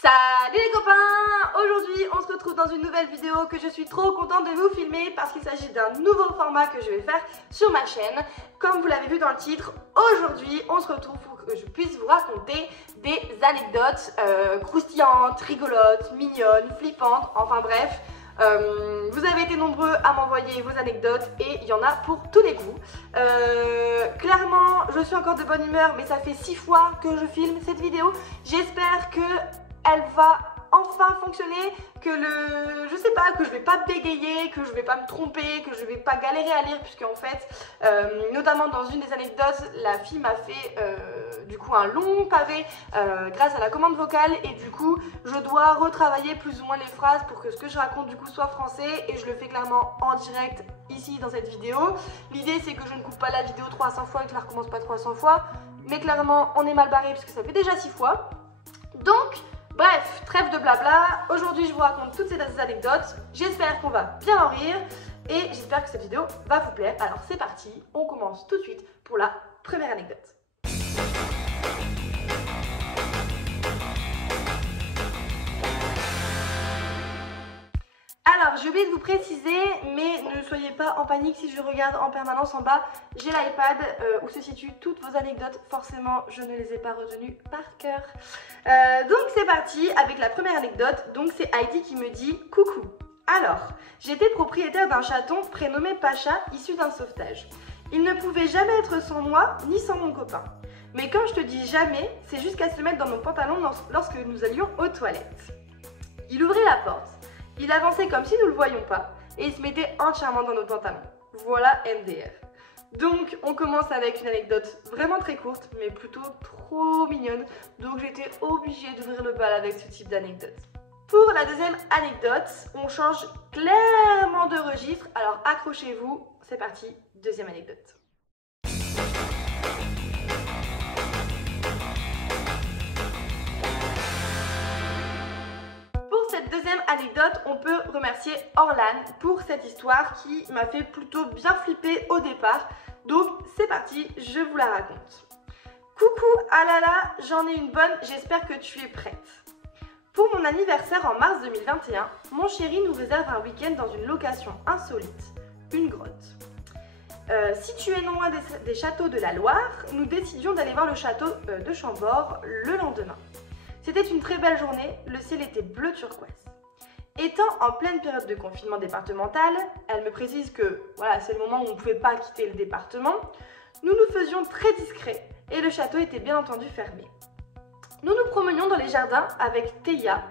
Salut les copains! Aujourd'hui on se retrouve dans une nouvelle vidéo que je suis trop contente de vous filmer parce qu'il s'agit d'un nouveau format que je vais faire sur ma chaîne. Comme vous l'avez vu dans le titre, aujourd'hui on se retrouve pour que je puisse vous raconter des anecdotes croustillantes, rigolotes, mignonnes, flippantes, enfin bref. Vous avez été nombreux à m'envoyer vos anecdotes et il y en a pour tous les goûts. Clairement, je suis encore de bonne humeur, mais ça fait 6 fois que je filme cette vidéo. J'espère que elle va enfin fonctionner, que je sais pas, que je vais pas bégayer, que je vais pas me tromper, que je vais pas galérer à lire, puisque en fait, notamment dans une des anecdotes, la fille m'a fait du coup un long pavé grâce à la commande vocale et du coup je dois retravailler plus ou moins les phrases pour que ce que je raconte du coup soit français et je le fais clairement en direct ici dans cette vidéo. L'idée c'est que je ne coupe pas la vidéo 300 fois et que je la recommence pas 300 fois, mais clairement on est mal barré puisque ça fait déjà 6 fois. Donc bref, trêve de blabla, aujourd'hui je vous raconte toutes ces anecdotes, j'espère qu'on va bien en rire et j'espère que cette vidéo va vous plaire. Alors c'est parti, on commence tout de suite pour la première anecdote. Alors j'ai oublié de vous préciser, mais ne soyez pas en panique si je regarde en permanence en bas, j'ai l'iPad où se situent toutes vos anecdotes, forcément je ne les ai pas retenues par cœur. Donc c'est parti avec la première anecdote. Donc c'est Heidi qui me dit « Coucou, alors j'étais propriétaire d'un chaton prénommé Pacha issu d'un sauvetage. Il ne pouvait jamais être sans moi ni sans mon copain. Mais quand je te dis jamais, c'est jusqu'à se mettre dans mon pantalon lorsque nous allions aux toilettes. Il ouvrait la porte. Il avançait comme si nous ne le voyions pas et il se mettait entièrement dans nos pantalons. Voilà MDR. Donc on commence avec une anecdote vraiment très courte mais plutôt trop mignonne. Donc j'étais obligée d'ouvrir le bal avec ce type d'anecdote. Pour la deuxième anecdote, on change clairement de registre. Alors accrochez-vous, c'est parti, deuxième anecdote. Deuxième anecdote, on peut remercier Orlan pour cette histoire qui m'a fait plutôt bien flipper au départ. Donc c'est parti, je vous la raconte. Coucou, ah là là, j'en ai une bonne, j'espère que tu es prête. Pour mon anniversaire en mars 2021, mon chéri nous réserve un week-end dans une location insolite, une grotte. Situé non loin des châteaux de la Loire, nous décidions d'aller voir le château de Chambord le lendemain. C'était une très belle journée, le ciel était bleu turquoise. Étant en pleine période de confinement départemental, elle me précise que voilà, c'est le moment où on ne pouvait pas quitter le département, nous nous faisions très discrets et le château était bien entendu fermé. Nous nous promenions dans les jardins avec Théa,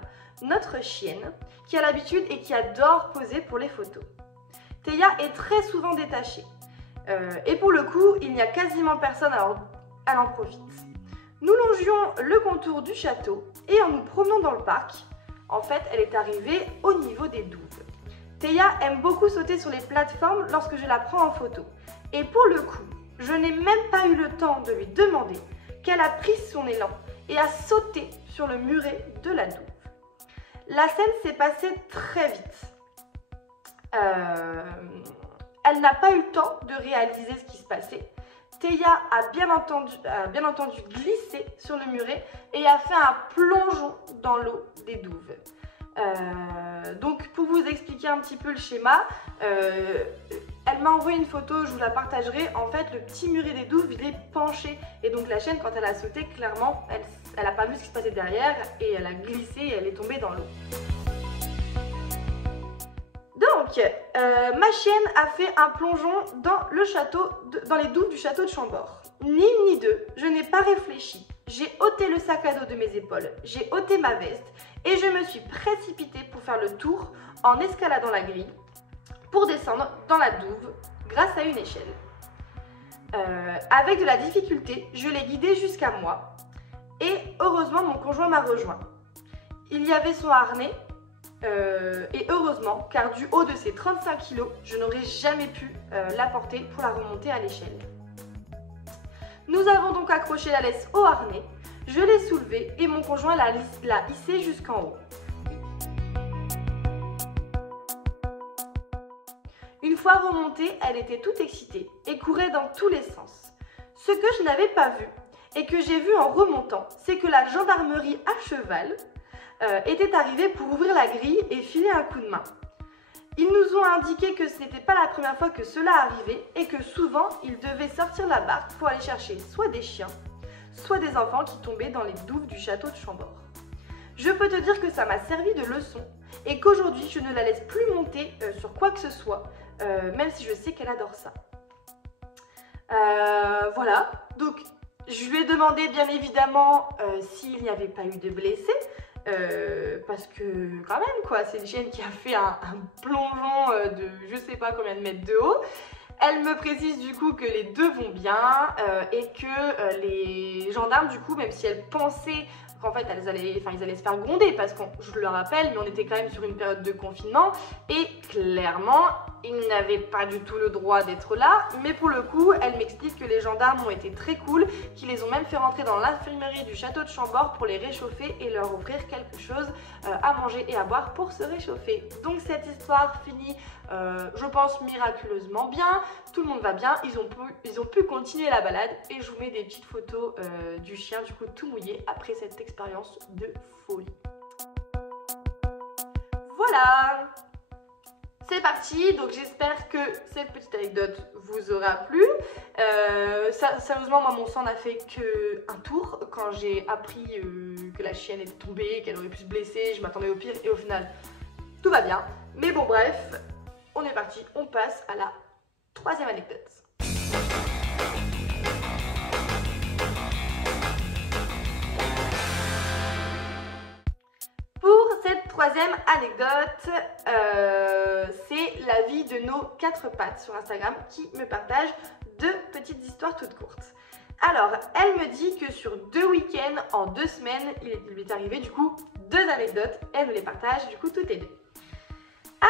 notre chienne, qui a l'habitude et qui adore poser pour les photos. Théa est très souvent détachée et pour le coup, il n'y a quasiment personne, alors elle en profite. Nous longions le contour du château et en nous promenant dans le parc, en fait, elle est arrivée au niveau des douves. Théa aime beaucoup sauter sur les plateformes lorsque je la prends en photo. Et pour le coup, je n'ai même pas eu le temps de lui demander qu'elle a pris son élan et a sauté sur le muret de la douve. La scène s'est passée très vite. Elle n'a pas eu le temps de réaliser ce qui se passait. Théa a bien entendu glissé sur le muret et a fait un plongeon dans l'eau des douves. Donc pour vous expliquer un petit peu le schéma, elle m'a envoyé une photo, je vous la partagerai. En fait, le petit muret des douves, il est penché. Et donc la chienne, quand elle a sauté, clairement, elle n'a pas vu ce qui se passait derrière et elle a glissé et elle est tombée dans l'eau. Donc, ma chienne a fait un plongeon dans les douves du château de Chambord. Ni une ni deux, je n'ai pas réfléchi. J'ai ôté le sac à dos de mes épaules, j'ai ôté ma veste et je me suis précipitée pour faire le tour en escaladant la grille pour descendre dans la douve grâce à une échelle. Avec de la difficulté, je l'ai guidée jusqu'à moi et heureusement mon conjoint m'a rejoint. Il y avait son harnais. Et heureusement, car du haut de ses 35 kg, je n'aurais jamais pu la porter pour la remonter à l'échelle. Nous avons donc accroché la laisse au harnais, je l'ai soulevée et mon conjoint l'a hissée jusqu'en haut. Une fois remontée, elle était toute excitée et courait dans tous les sens. Ce que je n'avais pas vu et que j'ai vu en remontant, c'est que la gendarmerie à cheval étaient arrivés pour ouvrir la grille et filer un coup de main. Ils nous ont indiqué que ce n'était pas la première fois que cela arrivait et que souvent ils devaient sortir la barque pour aller chercher soit des chiens, soit des enfants qui tombaient dans les douves du château de Chambord. Je peux te dire que ça m'a servi de leçon et qu'aujourd'hui je ne la laisse plus monter sur quoi que ce soit, même si je sais qu'elle adore ça. Voilà, donc je lui ai demandé bien évidemment s'il n'y avait pas eu de blessés. Parce que quand même quoi, c'est une chienne qui a fait un plongeon de je sais pas combien de mètres de haut. Elle me précise du coup que les deux vont bien et que les gendarmes du coup, même si elles pensaient qu'en fait ils allaient se faire gronder parce que je le rappelle, mais on était quand même sur une période de confinement et clairement ils n'avaient pas du tout le droit d'être là, mais pour le coup elle m'explique que les gendarmes ont été très cool, qu'ils les ont même fait rentrer dans l'infirmerie du château de Chambord pour les réchauffer et leur offrir quelque chose à manger et à boire pour se réchauffer. Donc cette histoire finit je pense miraculeusement bien, tout le monde va bien, ils ont pu continuer la balade et je vous mets des petites photos du chien du coup tout mouillé après cette expérience de folie. Voilà, c'est parti, donc j'espère que cette petite anecdote vous aura plu. Sérieusement, moi mon sang n'a fait qu'un tour quand j'ai appris que la chienne était tombée, qu'elle aurait pu se blesser, je m'attendais au pire et au final tout va bien. Mais bon bref, on est parti, on passe à la troisième anecdote. Pour cette troisième anecdote, c'est la vie de nos 4 pattes sur Instagram qui me partage 2 petites histoires toutes courtes. Alors, elle me dit que sur 2 week-ends, en 2 semaines, il lui est arrivé du coup 2 anecdotes. Elle me les partage du coup toutes les 2.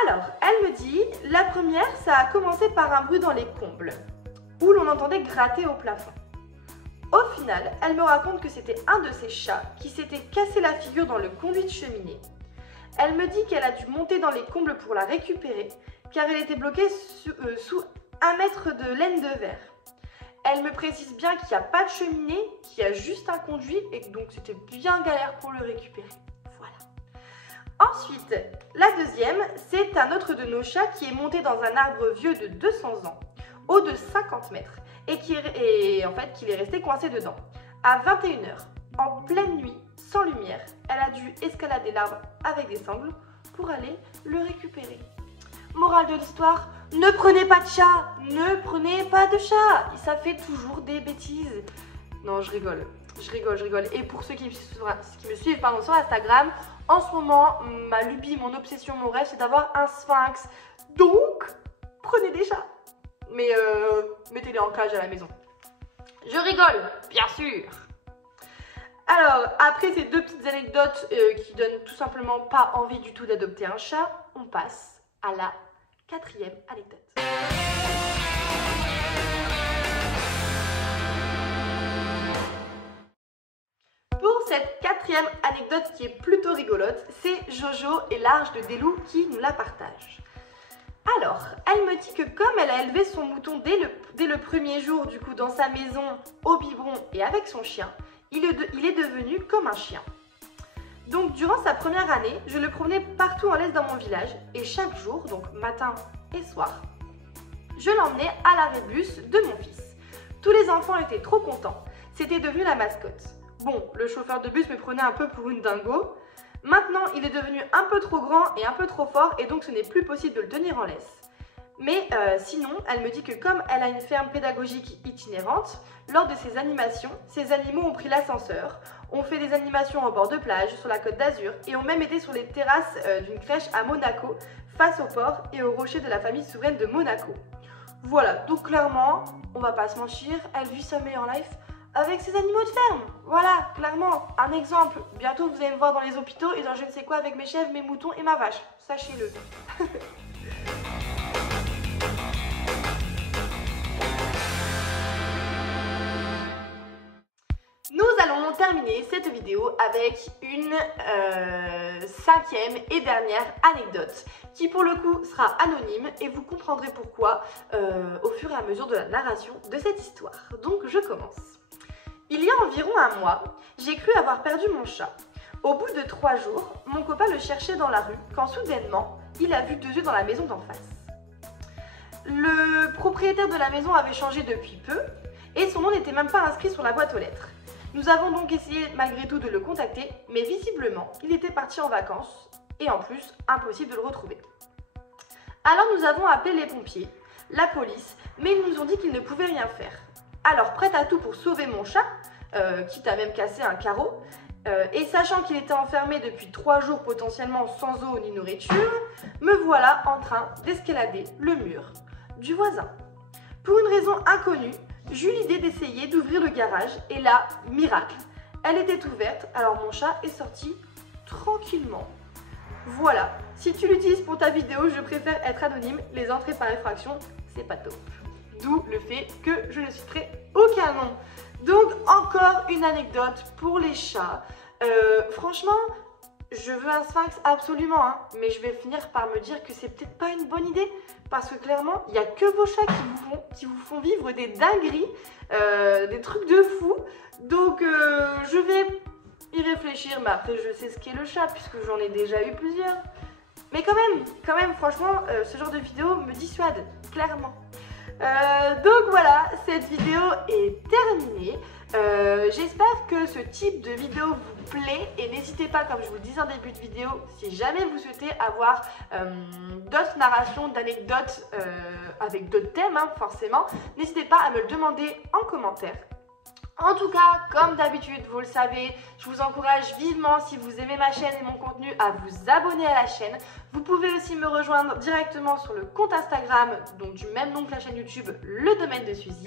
Alors, elle me dit, la première, ça a commencé par un bruit dans les combles, où l'on entendait gratter au plafond. Au final, elle me raconte que c'était un de ses chats qui s'était cassé la figure dans le conduit de cheminée. Elle me dit qu'elle a dû monter dans les combles pour la récupérer, car elle était bloquée sous 1 mètre de laine de verre. Elle me précise bien qu'il n'y a pas de cheminée, qu'il y a juste un conduit, et donc c'était bien galère pour le récupérer. Ensuite, la deuxième, c'est un autre de nos chats qui est monté dans un arbre vieux de 200 ans, haut de 50 mètres, et qu'il est resté coincé dedans. À 21 h, en pleine nuit, sans lumière, elle a dû escalader l'arbre avec des sangles pour aller le récupérer. Morale de l'histoire, ne prenez pas de chat, ne prenez pas de chat, ça fait toujours des bêtises. Non, je rigole. Et pour ceux qui me suivent sur Instagram, en ce moment, ma lubie, mon obsession, mon rêve, c'est d'avoir un sphinx. Donc, prenez des chats. Mais mettez-les en cage à la maison. Je rigole, bien sûr. Alors, après ces 2 petites anecdotes qui donnent tout simplement pas envie du tout d'adopter un chat, on passe à la 4e anecdote. Pour cette 4e anecdote qui est plutôt rigolote, c'est Jojo et l'Arche de Delou qui nous la partagent. Alors, elle me dit que comme elle a élevé son mouton dès le premier jour du coup dans sa maison, au biberon et avec son chien, il est devenu comme un chien. Donc durant sa première année, je le promenais partout en laisse dans mon village et chaque jour, donc matin et soir, je l'emmenais à l'arrêt de bus de mon fils. Tous les enfants étaient trop contents, c'était devenu la mascotte. Bon, le chauffeur de bus me prenait un peu pour une dingo. Maintenant, il est devenu un peu trop grand et un peu trop fort et donc ce n'est plus possible de le tenir en laisse. Mais sinon, elle me dit que comme elle a une ferme pédagogique itinérante, lors de ses animations, ces animaux ont pris l'ascenseur, ont fait des animations en bord de plage, sur la Côte d'Azur et ont même été sur les terrasses d'une crèche à Monaco, face au port et aux rochers de la famille souveraine de Monaco. Voilà, donc clairement, on va pas se mentir, elle vit sa meilleure life avec ses animaux de ferme. Voilà, clairement, un exemple. Bientôt, vous allez me voir dans les hôpitaux et dans je ne sais quoi avec mes chèvres, mes moutons et ma vache. Sachez-le. Nous allons terminer cette vidéo avec une 5e et dernière anecdote qui pour le coup sera anonyme et vous comprendrez pourquoi au fur et à mesure de la narration de cette histoire. Donc je commence. Il y a environ un mois, j'ai cru avoir perdu mon chat. Au bout de 3 jours, mon copain le cherchait dans la rue quand soudainement, il a vu 2 yeux dans la maison d'en face. Le propriétaire de la maison avait changé depuis peu et son nom n'était même pas inscrit sur la boîte aux lettres. Nous avons donc essayé malgré tout de le contacter, mais visiblement, il était parti en vacances et en plus, impossible de le retrouver. Alors nous avons appelé les pompiers, la police, mais ils nous ont dit qu'ils ne pouvaient rien faire. Alors, prête à tout pour sauver mon chat, quitte à même casser un carreau, et sachant qu'il était enfermé depuis 3 jours potentiellement sans eau ni nourriture, me voilà en train d'escalader le mur du voisin. Pour une raison inconnue, j'eus l'idée d'essayer d'ouvrir le garage et là, miracle, elle était ouverte, alors mon chat est sorti tranquillement. Voilà, si tu l'utilises pour ta vidéo, je préfère être anonyme, les entrées par effraction, c'est pas top. D'où le fait que je ne citerai aucun nom. Donc encore une anecdote pour les chats. Franchement, je veux un sphinx absolument, hein, mais je vais finir par me dire que c'est peut-être pas une bonne idée parce que clairement, il n'y a que vos chats qui vous font vivre des dingueries, des trucs de fou. Donc je vais y réfléchir, mais après je sais ce qu'est le chat puisque j'en ai déjà eu plusieurs. Mais quand même, franchement, ce genre de vidéo me dissuade, clairement. Donc voilà, cette vidéo est terminée. J'espère que ce type de vidéo vous plaît et n'hésitez pas, comme je vous le disais en début de vidéo, si jamais vous souhaitez avoir d'autres narrations, d'anecdotes avec d'autres thèmes, hein, forcément, n'hésitez pas à me le demander en commentaire. En tout cas, comme d'habitude, vous le savez, je vous encourage vivement, si vous aimez ma chaîne et mon contenu, à vous abonner à la chaîne. Vous pouvez aussi me rejoindre directement sur le compte Instagram, donc du même nom que la chaîne YouTube, le domaine de Suzy.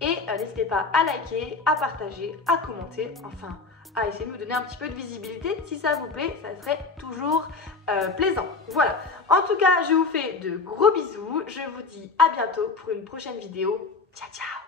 Et n'hésitez pas à liker, à partager, à commenter, enfin, à essayer de me donner un petit peu de visibilité. Si ça vous plaît, ça serait toujours plaisant. Voilà. En tout cas, je vous fais de gros bisous. Je vous dis à bientôt pour une prochaine vidéo. Ciao, ciao!